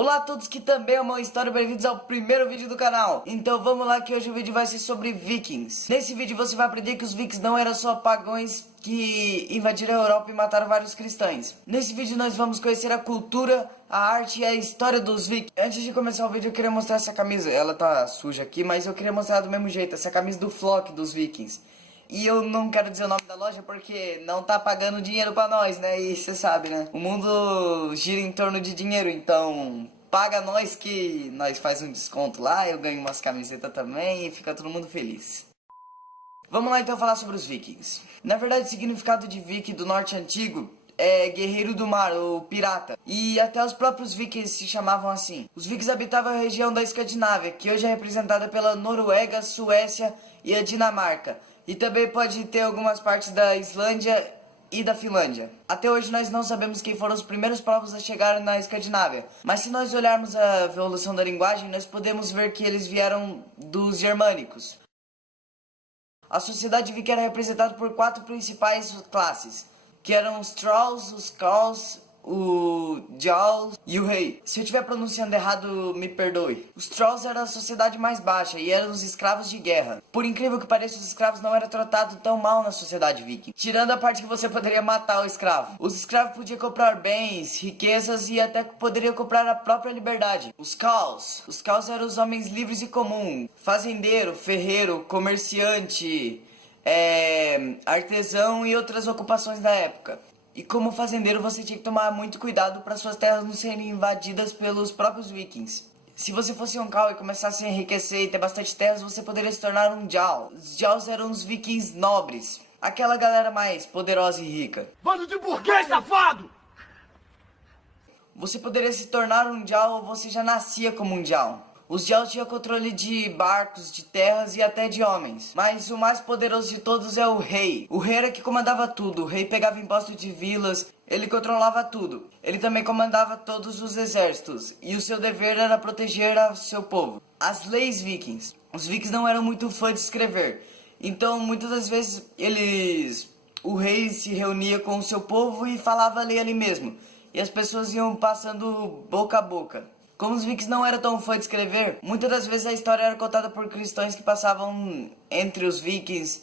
Olá a todos que também amam a história, bem-vindos ao primeiro vídeo do canal. Então vamos lá que hoje o vídeo vai ser sobre vikings. Nesse vídeo você vai aprender que os vikings não eram só pagãos que invadiram a Europa e mataram vários cristãos. Nesse vídeo nós vamos conhecer a cultura, a arte e a história dos vikings. Antes de começar o vídeo eu queria mostrar essa camisa. Ela tá suja aqui, mas eu queria mostrar do mesmo jeito. Essa camisa do Flock dos vikings. E eu não quero dizer o nome da loja porque não tá pagando dinheiro pra nós, né? E você sabe, né? O mundo gira em torno de dinheiro, então paga nós que nós faz um desconto lá, eu ganho umas camisetas também e fica todo mundo feliz. Vamos lá então falar sobre os vikings. Na verdade o significado de viking do norte antigo é guerreiro do mar, ou pirata. E até os próprios vikings se chamavam assim. Os vikings habitavam a região da Escandinávia, que hoje é representada pela Noruega, Suécia e a Dinamarca. E também pode ter algumas partes da Islândia e da Finlândia. Até hoje nós não sabemos quem foram os primeiros povos a chegar na Escandinávia. Mas se nós olharmos a evolução da linguagem, nós podemos ver que eles vieram dos germânicos. A sociedade viking era representada por 4 principais classes, que eram os Trolls, os Carls, o Jarls e o Rei. Se eu estiver pronunciando errado, me perdoe. Os Trolls eram a sociedade mais baixa e eram os escravos de guerra. Por incrível que pareça, os escravos não eram tratados tão mal na sociedade viking, tirando a parte que você poderia matar o escravo. Os escravos podiam comprar bens, riquezas e até poderiam comprar a própria liberdade. Os Carls eram os homens livres e comuns, fazendeiro, ferreiro, comerciante, artesão e outras ocupações da época. E como fazendeiro você tinha que tomar muito cuidado para suas terras não serem invadidas pelos próprios vikings. Se você fosse um Carl e começasse a enriquecer e ter bastante terras, você poderia se tornar um Jarl. Os Jarls eram os vikings nobres, aquela galera mais poderosa e rica. Bando de burguês safado! Você poderia se tornar um Jarl ou você já nascia como um Jarl. Os Jarls tinham controle de barcos, de terras e até de homens. Mas o mais poderoso de todos é o rei. O rei era que comandava tudo. O rei pegava imposto de vilas, ele controlava tudo. Ele também comandava todos os exércitos. E o seu dever era proteger o seu povo. As leis vikings. Os vikings não eram muito fãs de escrever. Então muitas das vezes o rei se reunia com o seu povo e falava a lei ali mesmo. E as pessoas iam passando boca a boca. Como os vikings não eram tão fãs de escrever, muitas das vezes a história era contada por cristãos que passavam entre os vikings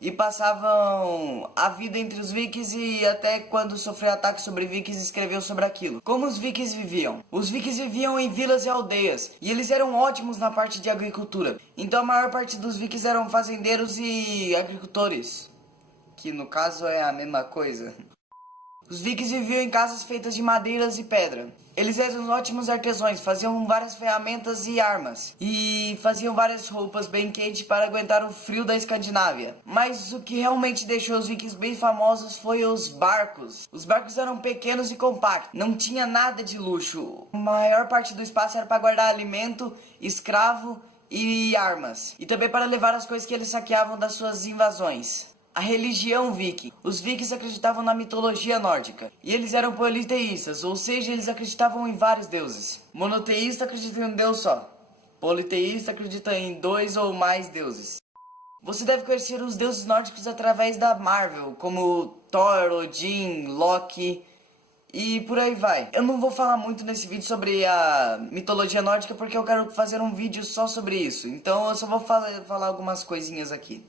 e passavam a vida entre os vikings e até quando sofreu ataque sobre vikings escreveu sobre aquilo. Como os vikings viviam? Os vikings viviam em vilas e aldeias e eles eram ótimos na parte de agricultura. Então a maior parte dos vikings eram fazendeiros e agricultores, que no caso é a mesma coisa. Os vikings viviam em casas feitas de madeiras e pedra. Eles eram ótimos artesãos, faziam várias ferramentas e armas. E faziam várias roupas bem quentes para aguentar o frio da Escandinávia. Mas o que realmente deixou os vikings bem famosos foi os barcos. Os barcos eram pequenos e compactos, não tinha nada de luxo. A maior parte do espaço era para guardar alimento, escravo e armas. E também para levar as coisas que eles saqueavam das suas invasões. A religião viking. Os vikings acreditavam na mitologia nórdica. E eles eram politeístas, ou seja, eles acreditavam em vários deuses. Monoteísta acredita em um deus só. Politeísta acredita em 2 ou mais deuses. Você deve conhecer os deuses nórdicos através da Marvel, como Thor, Odin, Loki e por aí vai. Eu não vou falar muito nesse vídeo sobre a mitologia nórdica porque eu quero fazer um vídeo só sobre isso. Então eu só vou falar algumas coisinhas aqui.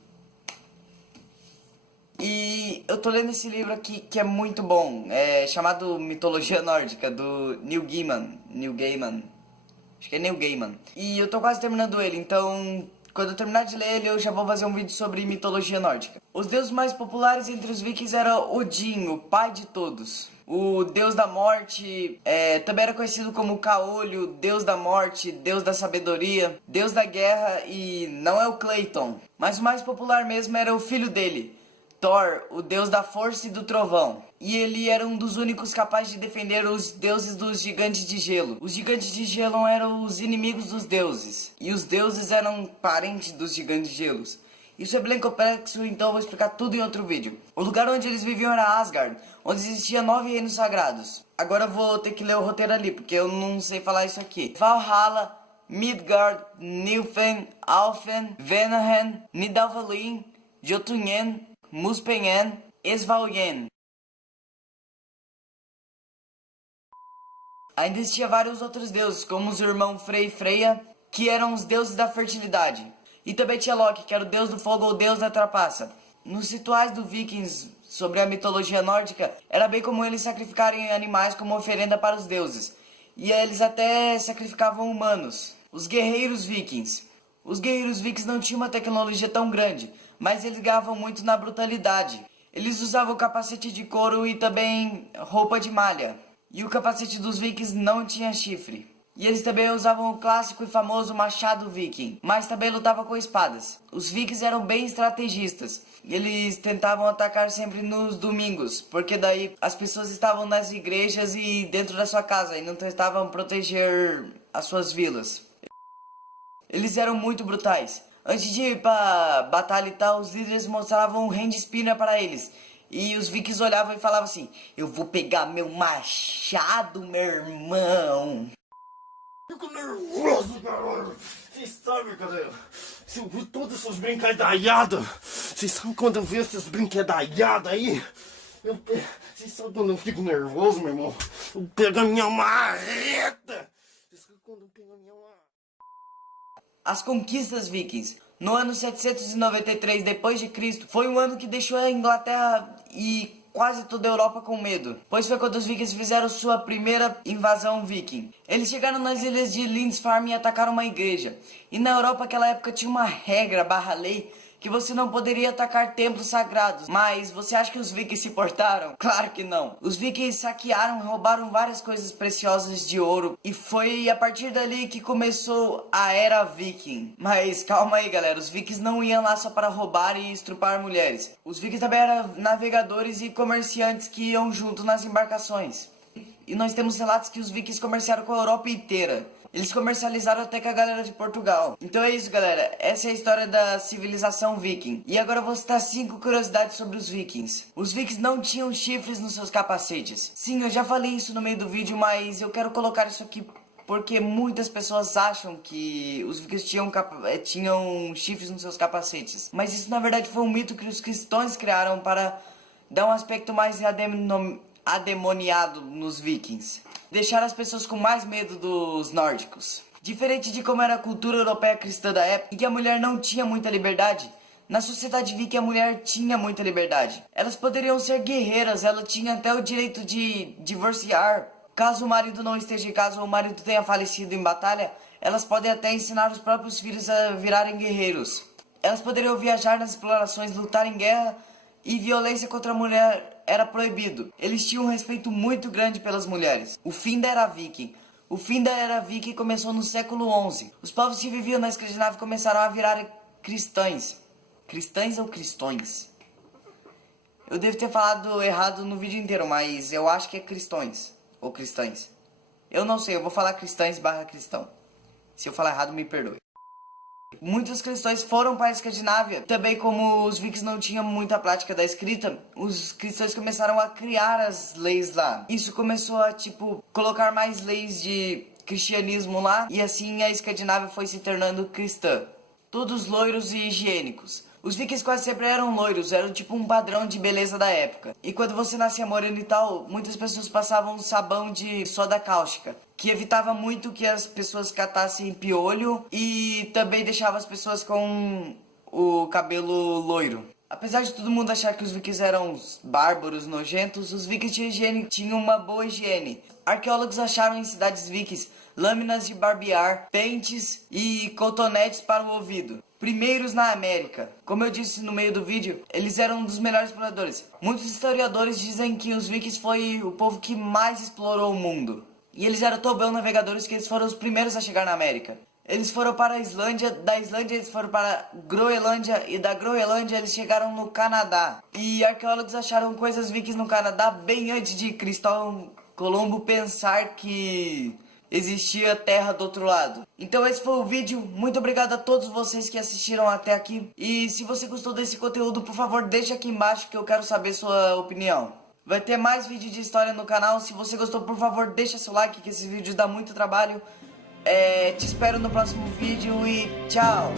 E eu tô lendo esse livro aqui que é muito bom, chamado Mitologia Nórdica, do Neil Gaiman, acho que é Neil Gaiman. E eu tô quase terminando ele, então quando eu terminar de ler ele eu já vou fazer um vídeo sobre mitologia nórdica. Os deuses mais populares entre os vikings eram Odin, o pai de todos. O deus da morte, também era conhecido como Caolho, deus da morte, deus da sabedoria, deus da guerra e não é o Clayton. Mas o mais popular mesmo era o filho dele, Thor, o deus da força e do trovão. E ele era um dos únicos capazes de defender os deuses dos gigantes de gelo. Os gigantes de gelo eram os inimigos dos deuses. E os deuses eram parentes dos gigantes de gelos. Isso é bem complexo, então eu vou explicar tudo em outro vídeo. O lugar onde eles viviam era Asgard, onde existia 9 reinos sagrados. Agora eu vou ter que ler o roteiro ali, porque eu não sei falar isso aqui. Valhalla, Midgard, Nilfheim, Alfen, Vanaheim, Nidavellir, Jotunheim, Muspelheim, Svalbard. Ainda existia vários outros deuses, como os irmãos Frey e Freya, que eram os deuses da fertilidade. E também tinha Loki, que era o deus do fogo ou deus da trapaça. Nos rituais dos vikings sobre a mitologia nórdica, era bem comum eles sacrificarem animais como oferenda para os deuses. E eles até sacrificavam humanos. Os guerreiros vikings. Os guerreiros vikings não tinham uma tecnologia tão grande, mas eles ganhavam muito na brutalidade. Eles usavam capacete de couro e também roupa de malha. E o capacete dos vikings não tinha chifre. E eles também usavam o clássico e famoso machado viking, mas também lutavam com espadas. Os vikings eram bem estrategistas. Eles tentavam atacar sempre nos domingos, porque daí as pessoas estavam nas igrejas e dentro da sua casa e não tentavam proteger as suas vilas. Eles eram muito brutais. Antes de ir pra batalha e tal, os líderes mostravam um hand spinner para eles. E os vikings olhavam e falavam assim: eu vou pegar meu machado, meu irmão. Fico nervoso, cara. Vocês sabem, galera, se eu ver todas essas brincadaiadas, vocês sabem quando eu vejo essas brincadaiadas aí, vocês sabem quando eu fico nervoso, meu irmão? Eu pego a minha marreta. Vocês sabem quando eu pego a minha marreta? As conquistas vikings. No ano 793 d.C., foi um ano que deixou a Inglaterra e quase toda a Europa com medo, pois foi quando os vikings fizeram sua primeira invasão viking. Eles chegaram nas ilhas de Lindisfarne e atacaram uma igreja. E na Europa naquela época tinha uma regra / lei que você não poderia atacar templos sagrados. Mas você acha que os vikings se portaram? Claro que não. Os vikings saquearam e roubaram várias coisas preciosas de ouro. E foi a partir dali que começou a era viking. Mas calma aí, galera. Os vikings não iam lá só para roubar e estrupar mulheres. Os vikings também eram navegadores e comerciantes que iam junto nas embarcações. E nós temos relatos que os vikings comerciaram com a Europa inteira. Eles comercializaram até com a galera de Portugal. Então é isso, galera. Essa é a história da civilização viking. E agora eu vou citar 5 curiosidades sobre os vikings. Os vikings não tinham chifres nos seus capacetes. Sim, eu já falei isso no meio do vídeo, mas eu quero colocar isso aqui porque muitas pessoas acham que os vikings tinham chifres nos seus capacetes. Mas isso na verdade foi um mito que os cristãos criaram para dar um aspecto mais ademoniado nos vikings. Deixar as pessoas com mais medo dos nórdicos. Diferente de como era a cultura europeia cristã da época, em que a mulher não tinha muita liberdade, na sociedade viking a mulher tinha muita liberdade. Elas poderiam ser guerreiras, ela tinha até o direito de divorciar. Caso o marido não esteja em casa ou o marido tenha falecido em batalha, elas podem até ensinar os próprios filhos a virarem guerreiros. Elas poderiam viajar nas explorações, lutar em guerra, e violência contra a mulher era proibido. Eles tinham um respeito muito grande pelas mulheres. O fim da era viking. O fim da era viking começou no século XI. Os povos que viviam na Escandinávia começaram a virar cristãs. Cristãs ou cristões? Eu devo ter falado errado no vídeo inteiro, mas eu acho que é cristões. Ou cristãs. Eu não sei, eu vou falar cristãs / cristão. Se eu falar errado, me perdoe. Muitos cristãos foram para a Escandinávia. Também como os vikings não tinham muita prática da escrita, os cristãos começaram a criar as leis lá. Isso começou a, colocar mais leis de cristianismo lá. E assim a Escandinávia foi se tornando cristã. Todos loiros e higiênicos. Os vikings quase sempre eram loiros, eram tipo um padrão de beleza da época. E quando você nascia moreno e tal, muitas pessoas passavam sabão de soda cáustica, que evitava muito que as pessoas catassem piolho e também deixava as pessoas com o cabelo loiro. Apesar de todo mundo achar que os vikings eram bárbaros, nojentos, os vikings tinham uma boa higiene. Arqueólogos acharam em cidades vikings lâminas de barbear, pentes e cotonetes para o ouvido. Primeiros na América. Como eu disse no meio do vídeo, eles eram um dos melhores exploradores. Muitos historiadores dizem que os vikings foi o povo que mais explorou o mundo. E eles eram tão bons navegadores que eles foram os primeiros a chegar na América. Eles foram para a Islândia, da Islândia eles foram para a Groenlândia e da Groenlândia eles chegaram no Canadá. E arqueólogos acharam coisas vikings no Canadá bem antes de Cristóvão Colombo pensar que existia terra do outro lado. Então esse foi o vídeo. Muito obrigado a todos vocês que assistiram até aqui. E se você gostou desse conteúdo, por favor, deixa aqui embaixo que eu quero saber sua opinião. Vai ter mais vídeo de história no canal. Se você gostou, por favor, deixa seu like, que esses vídeos dão muito trabalho. Te espero no próximo vídeo e tchau!